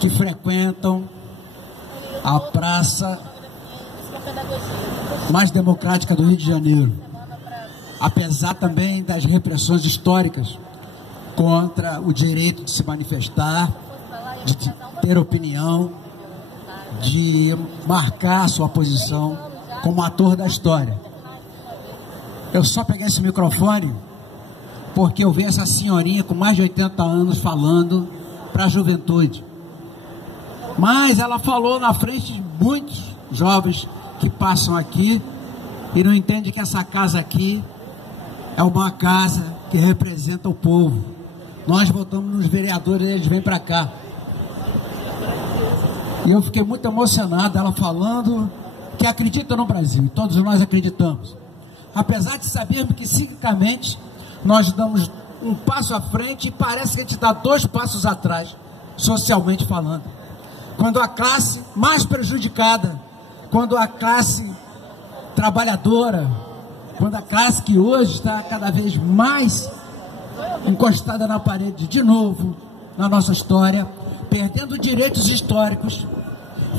que frequentam a praça mais democrática do Rio de Janeiro, apesar também das repressões históricas contra o direito de se manifestar, de ter opinião, de marcar a sua posição como ator da história. Eu só peguei esse microfone porque eu vi essa senhorinha com mais de 80 anos falando para a juventude. Mas ela falou na frente de muitos jovens que passam aqui e não entendem que essa casa aqui é uma casa que representa o povo. Nós votamos nos vereadores e eles vêm para cá. E eu fiquei muito emocionado, ela falando que acredita no Brasil. Todos nós acreditamos. Apesar de sabermos que, ciclicamente, nós damos um passo à frente e parece que a gente dá 2 passos atrás, socialmente falando. Quando a classe mais prejudicada, quando a classe trabalhadora, quando a classe que hoje está cada vez mais encostada na parede de novo, na nossa história, perdendo direitos históricos,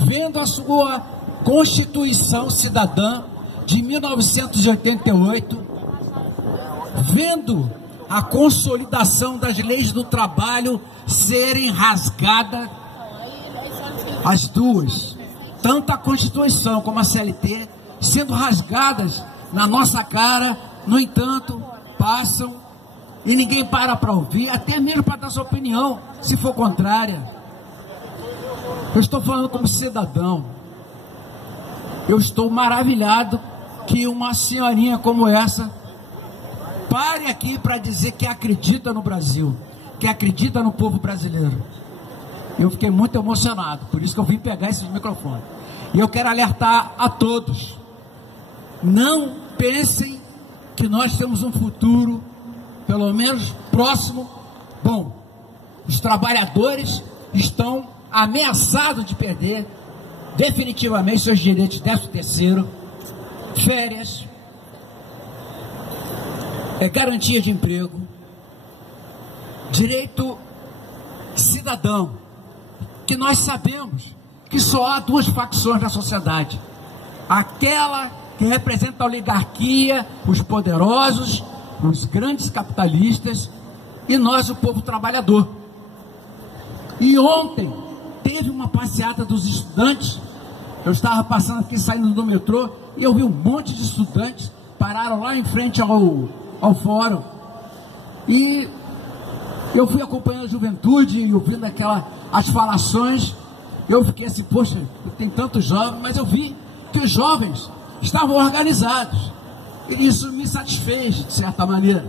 vendo a sua Constituição Cidadã de 1988, vendo a consolidação das leis do trabalho serem rasgadas, as duas, tanto a Constituição como a CLT, sendo rasgadas na nossa cara. No entanto, passam e ninguém para ouvir, até mesmo para dar sua opinião, se for contrária. Eu estou falando como cidadão. Eu estou maravilhado que uma senhorinha como essa pare aqui para dizer que acredita no Brasil, que acredita no povo brasileiro. Eu fiquei muito emocionado, por isso que eu vim pegar esse microfone. E eu quero alertar a todos: não pensem que nós temos um futuro, pelo menos próximo, bom. Os trabalhadores estão ameaçados de perder definitivamente seus direitos de 13º, férias, garantia de emprego, direito cidadão, que nós sabemos que só há 2 facções na sociedade: aquela que representa a oligarquia, os poderosos, os grandes capitalistas, e nós, o povo trabalhador. E ontem teve uma passeata dos estudantes. Eu estava passando aqui, saindo do metrô, e eu vi um monte de estudantes, pararam lá em frente ao fórum, e eu fui acompanhando a juventude e ouvindo as falações. Eu fiquei assim, poxa, tem tantos jovens, mas eu vi que os jovens estavam organizados, e isso me satisfez de certa maneira.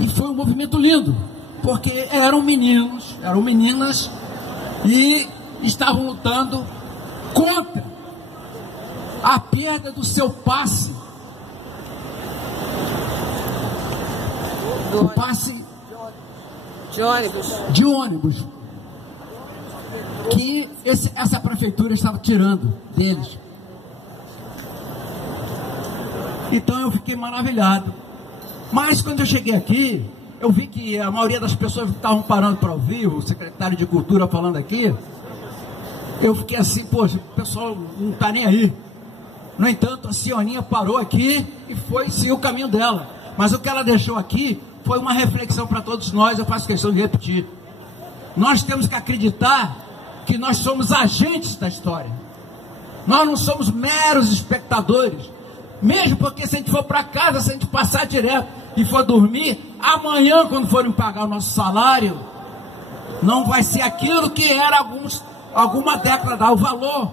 E foi um movimento lindo, porque eram meninos, eram meninas, e estavam lutando contra a perda do seu passe. O passe de ônibus que essa prefeitura estava tirando deles. Então eu fiquei maravilhado. Mas quando eu cheguei aqui, eu vi que a maioria das pessoas estavam parando para ouvir o secretário de Cultura falando aqui. Eu fiquei assim, poxa, o pessoal não está nem aí. No entanto, a senhorinha parou aqui e seguiu o caminho dela. Mas o que ela deixou aqui foi uma reflexão para todos nós. Eu faço questão de repetir. Nós temos que acreditar que nós somos agentes da história. Nós não somos meros espectadores. Mesmo porque se a gente for para casa, se a gente passar direto e for dormir, amanhã, quando forem pagar o nosso salário, não vai ser aquilo que era alguma década, o valor.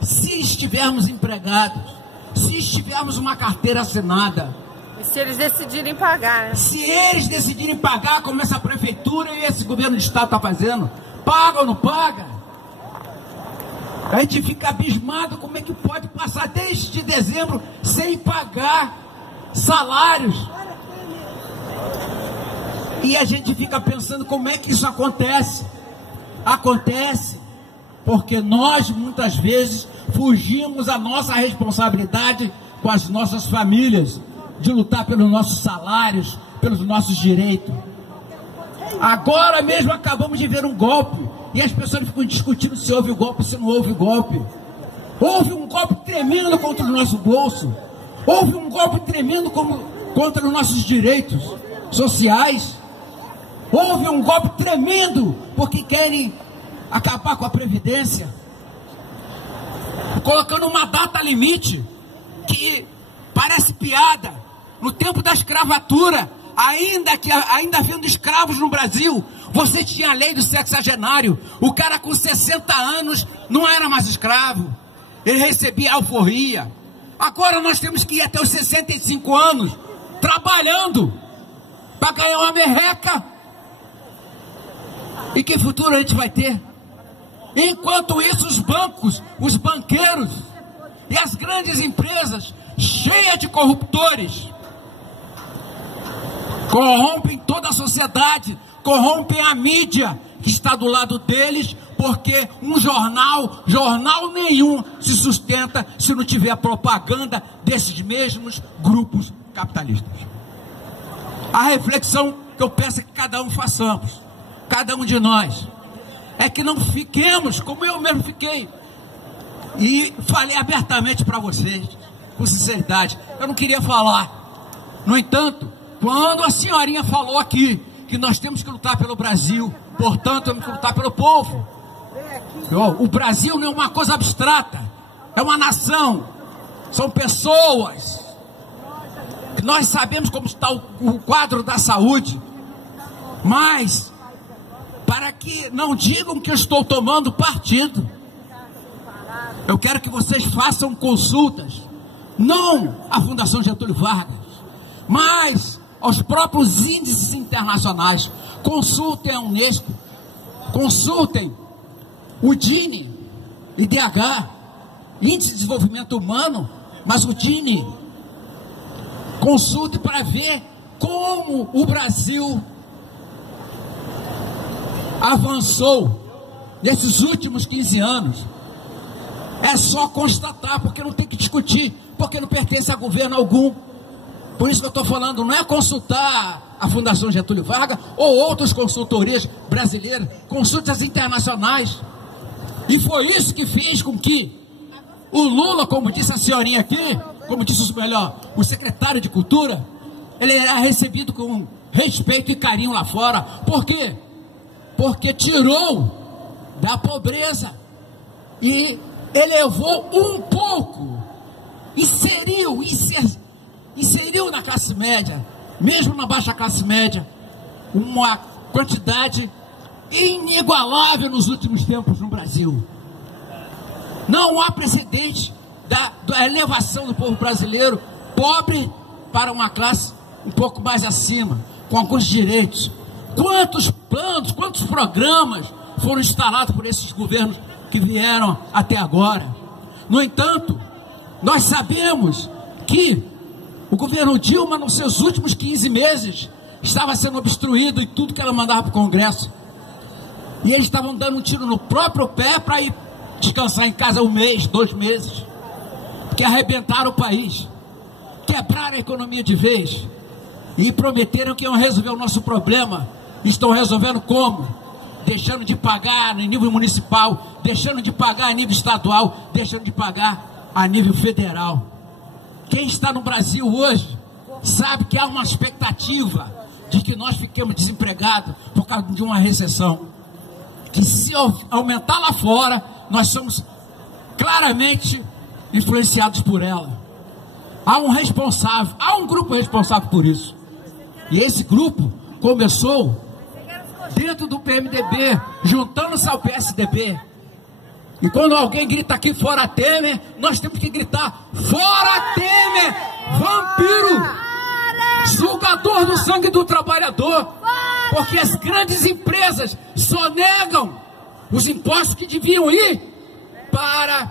Se estivermos empregados, se tivermos uma carteira assinada, e se eles decidirem pagar, né? Se eles decidirem pagar, como essa prefeitura e esse governo de estado está fazendo, paga ou não paga? A gente fica abismado como é que pode passar desde dezembro sem pagar salários. E a gente fica pensando como é que isso acontece. Acontece porque nós muitas vezes fugimos à nossa responsabilidade com as nossas famílias, de lutar pelos nossos salários, pelos nossos direitos. Agora mesmo acabamos de ver um golpe e as pessoas ficam discutindo se houve o golpe, se não houve o golpe. Houve um golpe tremendo contra o nosso bolso. Houve um golpe tremendo contra os nossos direitos sociais. Houve um golpe tremendo porque querem acabar com a Previdência, colocando uma data limite que parece piada. No tempo da escravatura, ainda havendo escravos no Brasil, você tinha a lei do sexagenário. O cara com 60 anos não era mais escravo, ele recebia alforria. Agora nós temos que ir até os 65 anos trabalhando para ganhar uma merreca. E que futuro a gente vai ter? Enquanto isso, os bancos, os banqueiros e as grandes empresas cheias de corruptores corrompem toda a sociedade, corrompem a mídia que está do lado deles, porque um jornal nenhum se sustenta se não tiver a propaganda desses mesmos grupos capitalistas. A reflexão que eu peço é que cada um façamos, cada um de nós, é que não fiquemos como eu mesmo fiquei. E falei abertamente para vocês, com sinceridade, eu não queria falar. No entanto, quando a senhorinha falou aqui que nós temos que lutar pelo Brasil, portanto temos que lutar pelo povo. O Brasil não é uma coisa abstrata, é uma nação, são pessoas. Nós sabemos como está o quadro da saúde, mas para que não digam que eu estou tomando partido, eu quero que vocês façam consultas, não à Fundação Getúlio Vargas, mas aos próprios índices internacionais. Consultem a Unesco, consultem o DINI, IDH, Índice de Desenvolvimento Humano, mas o DINI. Consulte para ver como o Brasil avançou nesses últimos 15 anos. É só constatar, porque não tem que discutir, porque não pertence a governo algum. Por isso que eu estou falando, não é consultar a Fundação Getúlio Vargas ou outras consultorias brasileiras, consulte as internacionais. E foi isso que fez com que o Lula, como disse a senhorinha aqui, como disse o secretário de Cultura, ele era recebido com respeito e carinho lá fora. Por quê? Porque tirou da pobreza e elevou um pouco, inseriu na classe média, mesmo na baixa classe média, uma quantidade inigualável nos últimos tempos no Brasil. Não há precedente da elevação do povo brasileiro pobre para uma classe um pouco mais acima, com alguns direitos. Quantos planos, quantos programas foram instalados por esses governos que vieram até agora? No entanto, nós sabemos que o governo Dilma, nos seus últimos 15 meses, estava sendo obstruído em tudo que ela mandava para o Congresso. E eles estavam dando um tiro no próprio pé para ir descansar em casa 1 mês, 2 meses. Que arrebentaram o país, quebraram a economia de vez e prometeram que iam resolver o nosso problema. Estão resolvendo como? Deixando de pagar em nível municipal, deixando de pagar a nível estadual, deixando de pagar a nível federal. Quem está no Brasil hoje sabe que há uma expectativa de que nós fiquemos desempregados por causa de uma recessão. Que se aumentar lá fora, nós somos claramente influenciados por ela. Há um responsável, há um grupo responsável por isso. E esse grupo começou dentro do PMDB, juntando-se ao PSDB. E quando alguém grita aqui, fora Temer, nós temos que gritar, fora Temer, vampiro, sugador do sangue do trabalhador. Porque as grandes empresas sonegam os impostos que deviam ir para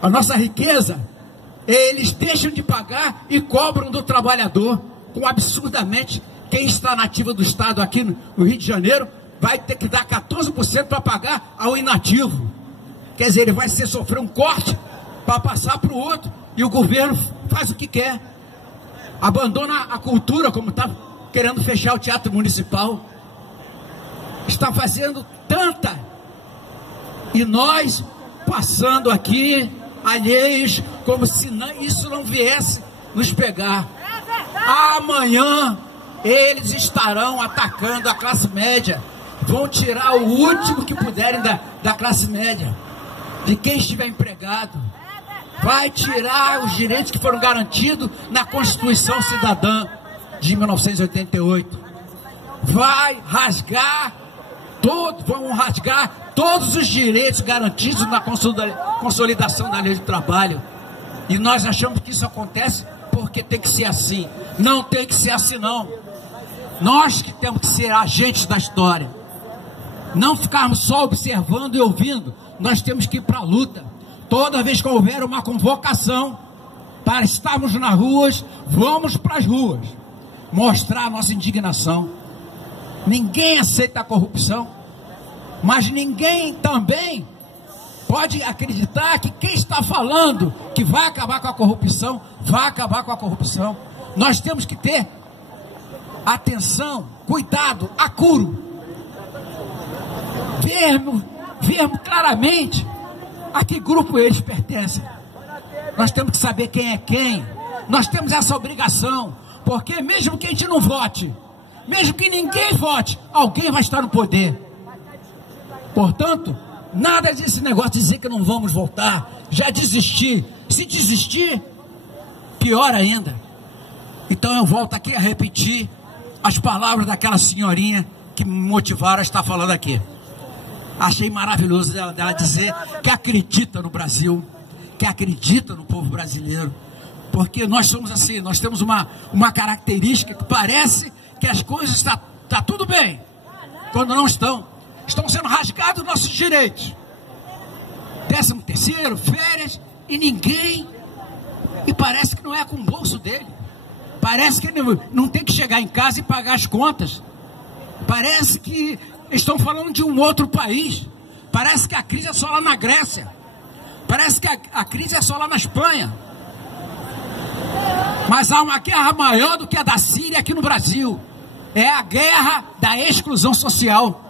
a nossa riqueza. Eles deixam de pagar e cobram do trabalhador, com absurdamente, quem está na ativa do Estado aqui no Rio de Janeiro vai ter que dar 14% para pagar ao inativo. Quer dizer, ele vai sofrer um corte para passar para o outro. E o governo faz o que quer. Abandona a cultura, como está querendo fechar o Teatro Municipal. Está fazendo tanta. E nós passando aqui, alheios, como se isso não viesse nos pegar. Amanhã eles estarão atacando a classe média. Vão tirar o último que puderem da classe média, de quem estiver empregado. Vai tirar os direitos que foram garantidos na Constituição Cidadã de 1988. Vai rasgar vão rasgar todos os direitos garantidos na consolidação da lei do trabalho. E nós achamos que isso acontece porque tem que ser assim. Não tem que ser assim, não. Nós que temos que ser agentes da história. Não ficarmos só observando e ouvindo. Nós temos que ir para a luta. Toda vez que houver uma convocação para estarmos nas ruas, vamos para as ruas mostrar a nossa indignação. Ninguém aceita a corrupção, mas ninguém também pode acreditar que quem está falando que vai acabar com a corrupção, vai acabar com a corrupção. Nós temos que ter atenção, cuidado, acuro. Vermos claramente a que grupo eles pertencem. Nós temos que saber quem é quem. Nós temos essa obrigação, porque mesmo que a gente não vote, mesmo que ninguém vote, alguém vai estar no poder. Portanto, nada desse negócio de dizer que não vamos voltar, já desistir. Se desistir, pior ainda. Então eu volto aqui a repetir as palavras daquela senhorinha que me motivaram a estar falando aqui. Achei maravilhoso dela dizer que acredita no Brasil, que acredita no povo brasileiro, porque nós somos assim, nós temos uma característica que parece que as coisas está tudo bem, quando não estão sendo rasgados nossos direitos, 13º, férias, e ninguém, e parece que não é com o bolso dele, parece que não tem que chegar em casa e pagar as contas, parece que estão falando de um outro país, parece que a crise é só lá na Grécia, parece que a crise é só lá na Espanha, mas há uma guerra maior do que a da Síria aqui no Brasil. É a guerra da exclusão social.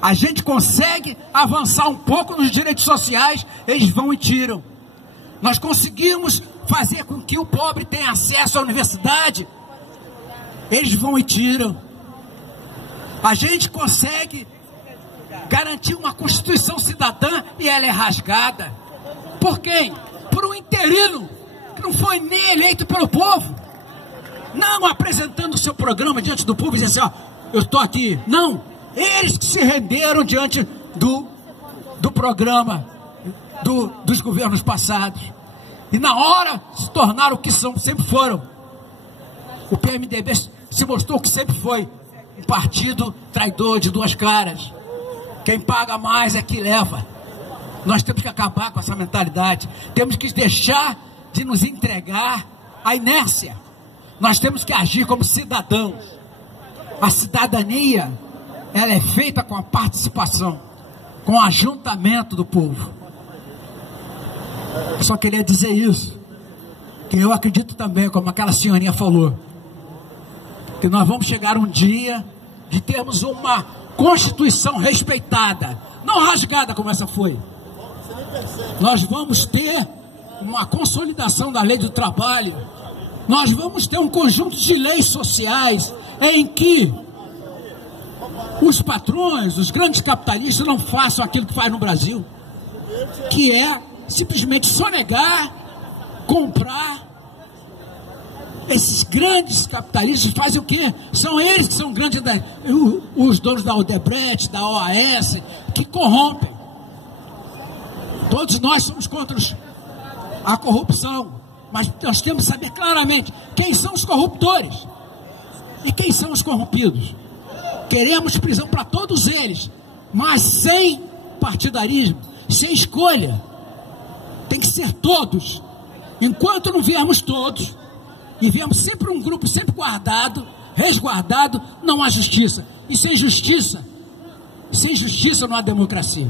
A gente consegue avançar um pouco nos direitos sociais, eles vão e tiram. Nós conseguimos fazer com que o pobre tenha acesso à universidade, eles vão e tiram. A gente consegue garantir uma Constituição cidadã e ela é rasgada. Por quem? Por um interino que não foi nem eleito pelo povo. Não apresentando o seu programa diante do povo e dizendo assim, ó, eu estou aqui. Não, eles que se renderam diante do programa dos governos passados. E na hora se tornaram o que sempre foram. O PMDB se mostrou que sempre foi um partido traidor de duas caras. Quem paga mais é que leva. Nós temos que acabar com essa mentalidade. Temos que deixar de nos entregar à inércia. Nós temos que agir como cidadãos. A cidadania, ela é feita com a participação, com o ajuntamento do povo. Eu só queria dizer isso, que eu acredito também, como aquela senhorinha falou, que nós vamos chegar um dia de termos uma Constituição respeitada, não rasgada como essa foi. Nós vamos ter uma consolidação da lei do trabalho. Nós vamos ter um conjunto de leis sociais em que os patrões, os grandes capitalistas não façam aquilo que faz no Brasil, que é simplesmente sonegar, comprar. Esses grandes capitalistas fazem o quê? São eles que são grandes, os donos da Odebrecht, da OAS, que corrompem. Todos nós somos contra a corrupção, mas nós temos que saber claramente quem são os corruptores e quem são os corrompidos. Queremos prisão para todos eles, mas sem partidarismo, sem escolha. Tem que ser todos. Enquanto não viermos todos, e viemos sempre um grupo sempre guardado, resguardado, não há justiça. E sem justiça não há democracia.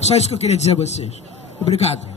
Só isso que eu queria dizer a vocês. Obrigado.